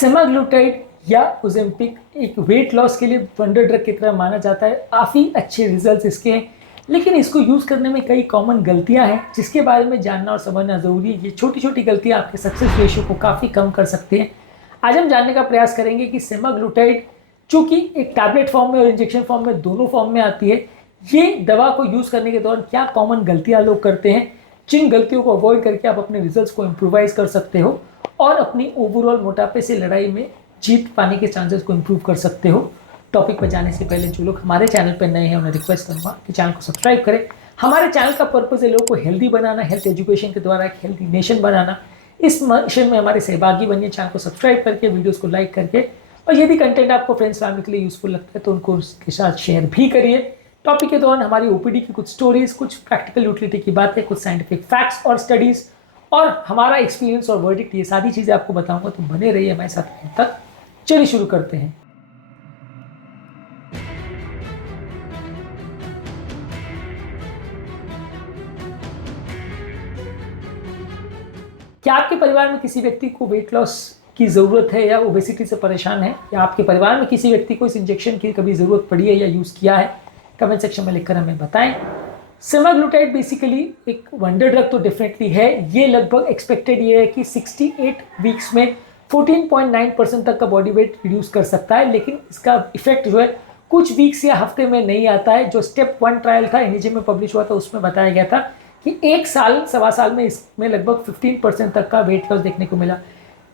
Semaglutide या Ozempic एक weight loss के लिए वंडर ड्रग की तरह माना जाता है। काफ़ी अच्छे रिजल्ट्स इसके हैं, लेकिन इसको यूज़ करने में कई कॉमन गलतियां हैं जिसके बारे में जानना और समझना ज़रूरी है। ये छोटी छोटी गलतियां आपके सक्सेस रेशियो को काफ़ी कम कर सकती हैं। आज हम जानने का प्रयास करेंगे कि सेमाग्लूटाइड, चूँकि एक टैबलेट फॉर्म में और इंजेक्शन फॉर्म में दोनों फॉर्म में आती है, ये दवा को यूज़ करने के दौरान क्या कॉमन गलतियाँ लोग करते हैं, जिन गलतियों को अवॉइड करके आप अपने रिजल्ट्स को इम्प्रूवाइज कर सकते हो और अपनी ओवरऑल मोटापे से लड़ाई में जीत पाने के चांसेस को इम्प्रूव कर सकते हो। टॉपिक पर जाने से पहले जो लोग हमारे चैनल पर नए हैं उन्हें रिक्वेस्ट करूंगा कि चैनल को सब्सक्राइब करें। हमारे चैनल का पर्पज है लोगों को हेल्दी बनाना, हेल्थ एजुकेशन के द्वारा एक हेल्दी नेशन बनाना। इस मिशन में हमारे सहभागी बनिए, चैनल को सब्सक्राइब करके, वीडियोस को लाइक करके, और यदि कंटेंट आपको फ्रेंड्स फैमिली के लिए यूजफुल लगता है तो उनको उसके साथ शेयर भी करिए। टॉपिक के दौरान हमारी ओपीडी की कुछ स्टोरीज, कुछ प्रैक्टिकल यूटिलिटी की बातें, कुछ साइंटिफिक फैक्ट्स और स्टडीज और हमारा एक्सपीरियंस और वर्डिक्ट, ये सारी चीजें आपको बताऊंगा, तो बने रहिए हमारे साथ अंत तक। चलिए शुरू करते हैं। क्या आपके परिवार में किसी व्यक्ति को वेट लॉस की जरूरत है या ओबेसिटी से परेशान है, या आपके परिवार में किसी व्यक्ति को इस इंजेक्शन की कभी जरूरत पड़ी है या यूज किया है? कमेंट सेक्शन में लिखकर हमें बताएं। सेमाग्लूटाइड बेसिकली एक वंडर ड्रग तो डेफिनेटली है। ये लगभग एक्सपेक्टेड ये है कि 68 वीक्स में 14.9% तक का बॉडी वेट रिड्यूस कर सकता है, लेकिन इसका इफेक्ट जो है कुछ वीक्स या हफ्ते में नहीं आता है। जो स्टेप 1 ट्रायल था एनईजे में पब्लिश हुआ था, उसमें बताया गया था कि एक साल सवा साल में इसमें लगभग 15% तक का वेट लॉस देखने को मिला।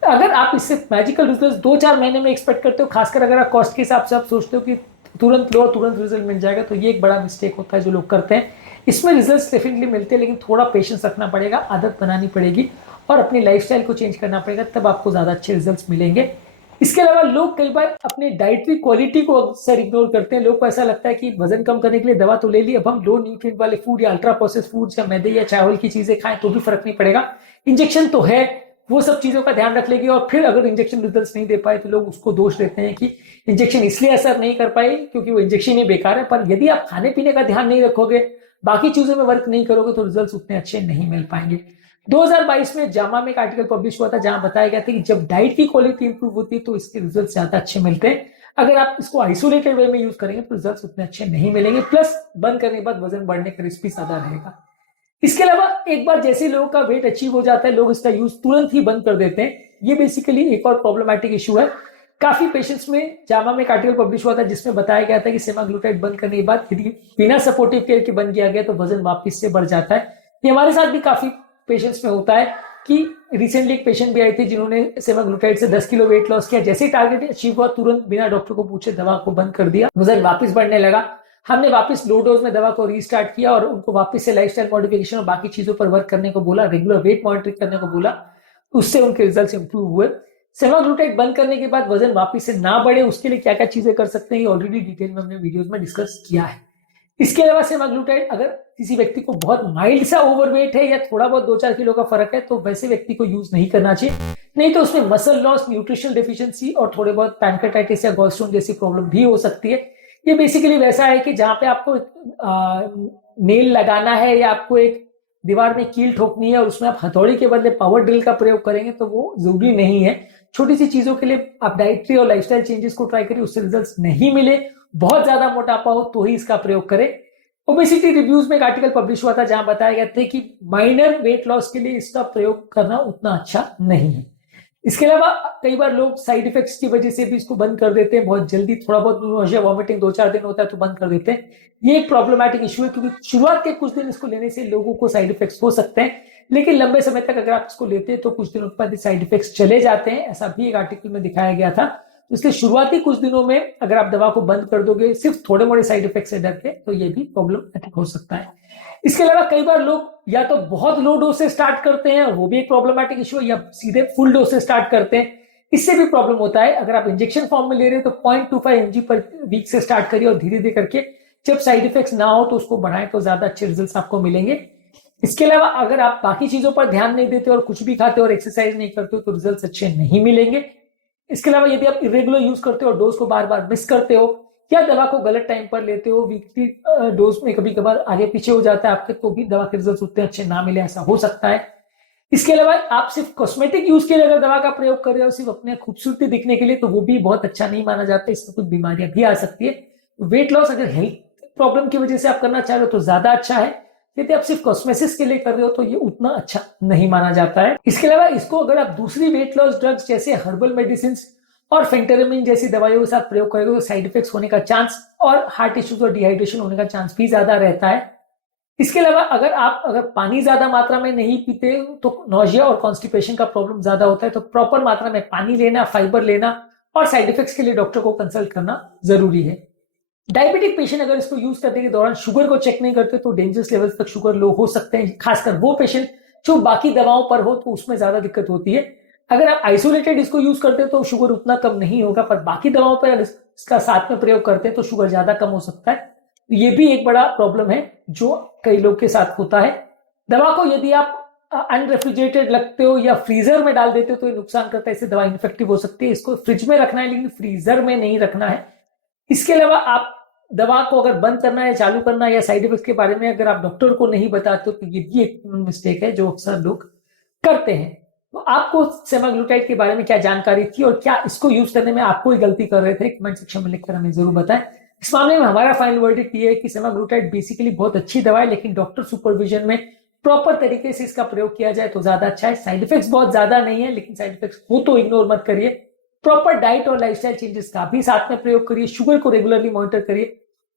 अगर आप इससे मैजिकल रिजल्ट 2-4 महीने में एक्सपेक्ट करते हो, खासकर अगर आप कॉस्ट के हिसाब से आप सोचते हो कि तुरंत लो तुरंत रिजल्ट मिल जाएगा, तो ये एक बड़ा मिस्टेक होता है जो लोग करते हैं। इसमें रिजल्ट्स डेफिनेटली मिलते हैं, लेकिन थोड़ा पेशेंस रखना पड़ेगा, आदत बनानी पड़ेगी और अपनी लाइफस्टाइल को चेंज करना पड़ेगा, तब आपको ज़्यादा अच्छे रिजल्ट्स मिलेंगे। इसके अलावा लोग कई बार अपनी डाइटरी क्वालिटी को अक्सर इग्नोर करते हैं। लोग को ऐसा लगता है कि वजन कम करने के लिए दवा तो ले ली, अब हम लो न्यूट्रिएंट वाले फूड या अल्ट्रा प्रोसेस्ड फूड्स या मैदे या चावल की चीजें खाएं तो भी फर्क नहीं पड़ेगा, इंजेक्शन तो है, वो सब चीजों का ध्यान रख लेगी। और फिर अगर इंजेक्शन रिजल्ट्स नहीं दे पाए तो लोग उसको दोष देते हैं कि इंजेक्शन इसलिए असर नहीं कर पाए क्योंकि वो इंजेक्शन ही बेकार है। पर यदि आप खाने पीने का ध्यान नहीं रखोगे, बाकी चीजों में वर्क नहीं करोगे, तो रिजल्ट्स उतने अच्छे नहीं मिल पाएंगे। 2022 में जामा में एक आर्टिकल पब्लिश हुआ था जहां बताया गया था कि जब डाइट की क्वालिटी इंप्रूव होती है तो इसके रिजल्ट ज्यादा अच्छे मिलते हैं। अगर आप इसको आइसोलेटेड वे में यूज करेंगे तो रिजल्ट उतने अच्छे नहीं मिलेंगे, प्लस बंद करने के बाद वजन बढ़ने का रिस्क भी ज्यादा रहेगा। इसके अलावा एक बार जैसे लोगों का वेट अचीव हो जाता है, लोग इसका यूज तुरंत ही बंद कर देते हैं। ये बेसिकली एक और प्रॉब्लमैटिक इशू है। काफी पेशेंट्स में जामा में एक आर्टिकल पब्लिश हुआ था जिसमें बताया गया था कि सेमाग्लूटाइड बंद करने के बाद यदि बिना सपोर्टिव केयर के बंद किया गया तो वजन वापस से बढ़ जाता है। ये हमारे साथ भी काफी पेशेंट्स में होता है कि रिसेंटली एक पेशेंट भी आई थी जिन्होंने सेमाग्लूटाइड से 10 किलो वेट लॉस किया। जैसे ही टारगेट अचीव हुआ, तुरंत बिना डॉक्टर को पूछे दवा को बंद कर दिया, वजन वापस बढ़ने लगा। हमने वापस लो डोज में दवा को रीस्टार्ट किया और उनको वापस से लाइफस्टाइल मॉडिफिकेशन और बाकी चीजों पर वर्क करने को बोला, रेगुलर वेट मॉनिटरिंग करने को बोला, उससे उनके रिजल्ट्स इंप्रूव हुए। सेमाग्लूटाइड बंद करने के बाद वजन वापस से ना बढ़े, उसके लिए क्या क्या चीजें कर सकते हैं ऑलरेडी डिटेल में हमने वीडियोस में डिस्कस किया है। इसके अलावा सेमाग्लूटाइड अगर किसी व्यक्ति को बहुत माइल्ड सा ओवरवेट है या थोड़ा बहुत 2-4 किलो का फर्क है तो वैसे व्यक्ति को यूज नहीं करना चाहिए, नहीं तो उसमें मसल लॉस, न्यूट्रिशनल डेफिशिएंसी और थोड़े बहुत पैनक्रेटाइटिस या गॉलस्टोन जैसी प्रॉब्लम भी हो सकती है। ये बेसिकली वैसा है कि जहां पे आपको नेल लगाना है या आपको एक दीवार में कील ठोकनी है और उसमें आप हथौड़ी के बदले पावर ड्रिल का प्रयोग करेंगे, तो वो जरूरी नहीं है। छोटी सी चीजों के लिए आप डाइटरी और लाइफस्टाइल चेंजेस को ट्राई करिए, उससे रिजल्ट्स नहीं मिले, बहुत ज्यादा मोटापा हो तो ही इसका प्रयोग करें। ओबेसिटी रिव्यूज में एक आर्टिकल पब्लिश हुआ था जहां बताया गया था कि माइनर वेट लॉस के लिए इसका प्रयोग करना उतना अच्छा नहीं है। इसके अलावा कई बार लोग साइड इफेक्ट्स की वजह से भी इसको बंद कर देते हैं बहुत जल्दी, थोड़ा बहुत नौजिया वॉमिटिंग 2-4 दिन होता है तो बंद कर देते हैं। ये एक प्रॉब्लमैटिक इशू है क्योंकि शुरुआत के कुछ दिन इसको लेने से लोगों को साइड इफेक्ट्स हो सकते हैं, लेकिन लंबे समय तक अगर आप इसको लेते हैं तो कुछ दिनों के बाद साइड इफेक्ट्स चले जाते हैं, ऐसा भी एक आर्टिकल में दिखाया गया था। तो इसलिए शुरुआती कुछ दिनों में अगर आप दवा को बंद कर दोगे सिर्फ थोड़े मोड़े साइड इफेक्ट से डर के, तो ये भी प्रॉब्लमैटिक हो सकता है। इसके अलावा कई बार लोग या तो बहुत लो डोज से स्टार्ट करते हैं, वो भी एक प्रॉब्लमैटिक इशू है, या सीधे फुल डोज से स्टार्ट करते हैं, इससे भी प्रॉब्लम होता है। अगर आप इंजेक्शन फॉर्म में ले रहे हो तो 0.25 mg पर वीक से स्टार्ट करिए और धीरे धीरे करके जब साइड इफेक्ट्स ना हो तो उसको बढ़ाएं, तो ज्यादा अच्छे रिजल्ट्स आपको मिलेंगे। इसके अलावा अगर आप बाकी चीजों पर ध्यान नहीं देते और कुछ भी खाते और एक्सरसाइज नहीं करते हो तो रिजल्ट्स अच्छे नहीं मिलेंगे। इसके अलावा यदि आप इरेगुलर यूज करते हो और डोज को बार बार मिस करते हो या दवा को गलत टाइम पर लेते हो, वीकली डोज में कभी कभार आगे पीछे हो जाता है आपके, तो भी दवा के रिजल्ट उतने अच्छे ना मिले, ऐसा हो सकता है। इसके अलावा आप सिर्फ कॉस्मेटिक यूज के लिए अगर दवा का प्रयोग कर रहे हो सिर्फ अपने खूबसूरती दिखने के लिए, तो वो भी बहुत अच्छा नहीं माना जाता, इसमें कुछ बीमारियां भी आ सकती है। वेट लॉस अगर हेल्थ प्रॉब्लम की वजह से आप करना चाह रहे हो तो ज्यादा अच्छा है, यदि आप सिर्फ कॉस्मेसिस के लिए कर रहे हो तो ये उतना अच्छा नहीं माना जाता है। इसके अलावा इसको अगर आप दूसरी वेट लॉस ड्रग्स जैसे हर्बल मेडिसिन और फेंटेरामिन जैसी दवाइयों के साथ प्रयोग करोगे तो साइड इफेक्ट्स होने का चांस और हार्ट इश्यूज और डिहाइड्रेशन होने का चांस भी ज्यादा रहता है। इसके अलावा अगर पानी ज्यादा मात्रा में नहीं पीते तो नोजिया और कॉन्स्टिपेशन का प्रॉब्लम ज्यादा होता है, तो प्रॉपर मात्रा में पानी लेना, फाइबर लेना और साइड इफेक्ट्स के लिए डॉक्टर को कंसल्ट करना जरूरी है। डायबिटिक पेशेंट अगर इसको यूज करने के दौरान शुगर को चेक नहीं करते तो डेंजरस लेवल्स तक शुगर लो हो सकते हैं, खासकर वो पेशेंट जो बाकी दवाओं पर हो तो उसमें ज्यादा दिक्कत होती है। अगर आप आइसोलेटेड इसको यूज करते हो तो शुगर उतना कम नहीं होगा, पर बाकी दवाओं पर इसका साथ में प्रयोग करते हैं तो शुगर ज्यादा कम हो सकता है। ये भी एक बड़ा प्रॉब्लम है जो कई लोग के साथ होता है। दवा को यदि आप अनरेफ्रिजरेटेड रखते हो या फ्रीजर में डाल देते हो तो ये नुकसान करता है, इससे दवा इन्फेक्टिव हो सकती है। इसको फ्रिज में रखना है लेकिन फ्रीजर में नहीं रखना है। इसके अलावा आप दवा को अगर बंद करना है, चालू करना है या साइड इफेक्ट के बारे में अगर आप डॉक्टर को नहीं बताते तो ये भी एक मिस्टेक है जो अक्सर लोग करते हैं। तो आपको सेमाग्लूटाइड के बारे में क्या जानकारी थी और क्या इसको यूज करने में आप कोई गलती कर रहे थे, कमेंट सेक्शन में लिखकर हमें जरूर बताएं। इस मामले में हमारा फाइनल वर्डिक्ट ये है कि सेमाग्लूटाइड बेसिकली बहुत अच्छी दवा है, लेकिन डॉक्टर सुपरविजन में प्रॉपर तरीके से इसका प्रयोग किया जाए तो ज्यादा अच्छा है। साइड इफेक्ट्स बहुत ज्यादा नहीं है, लेकिन साइड इफेक्ट्स हो तो इग्नोर मत करिए। प्रॉपर डाइट और लाइफस्टाइल चेंजेस का भी साथ में प्रयोग करिए। शुगर को रेगुलरली मॉनिटर करिए,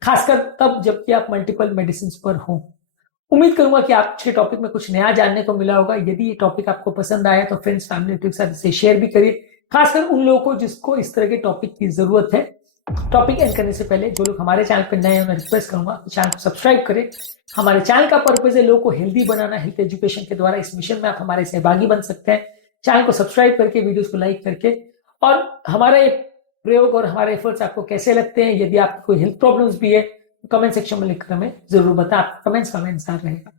खासकर तब जबकि आप मल्टीपल मेडिसिन पर हो। उम्मीद करूंगा कि आपके टॉपिक में कुछ नया जानने को मिला होगा। यदि ये टॉपिक आपको पसंद आया तो फ्रेंड्स फैमिली के साथ इसे शेयर भी करिए, खासकर उन लोगों को जिसको इस तरह के टॉपिक की जरूरत है। टॉपिक एंड करने से पहले जो लोग हमारे चैनल पर नए हैं मैं रिक्वेस्ट करूंगा चैनल को सब्सक्राइब करें। हमारे चैनल का पर्पज है लोगों को हेल्दी बनाना। हेल्थ एजुकेशन के द्वारा इस मिशन में आप हमारे सहभागी बन सकते हैं। चैनल को सब्सक्राइब करके, वीडियोस को लाइक करके। और हमारे प्रयोग और हमारे एफर्ट्स आपको कैसे लगते हैं, यदि आपको कोई हेल्थ प्रॉब्लम्स भी है तो कमेंट सेक्शन में लिखकर हमें जरूर बताएं। आपका कमेंट्स का हमें इंतजार रहेगा।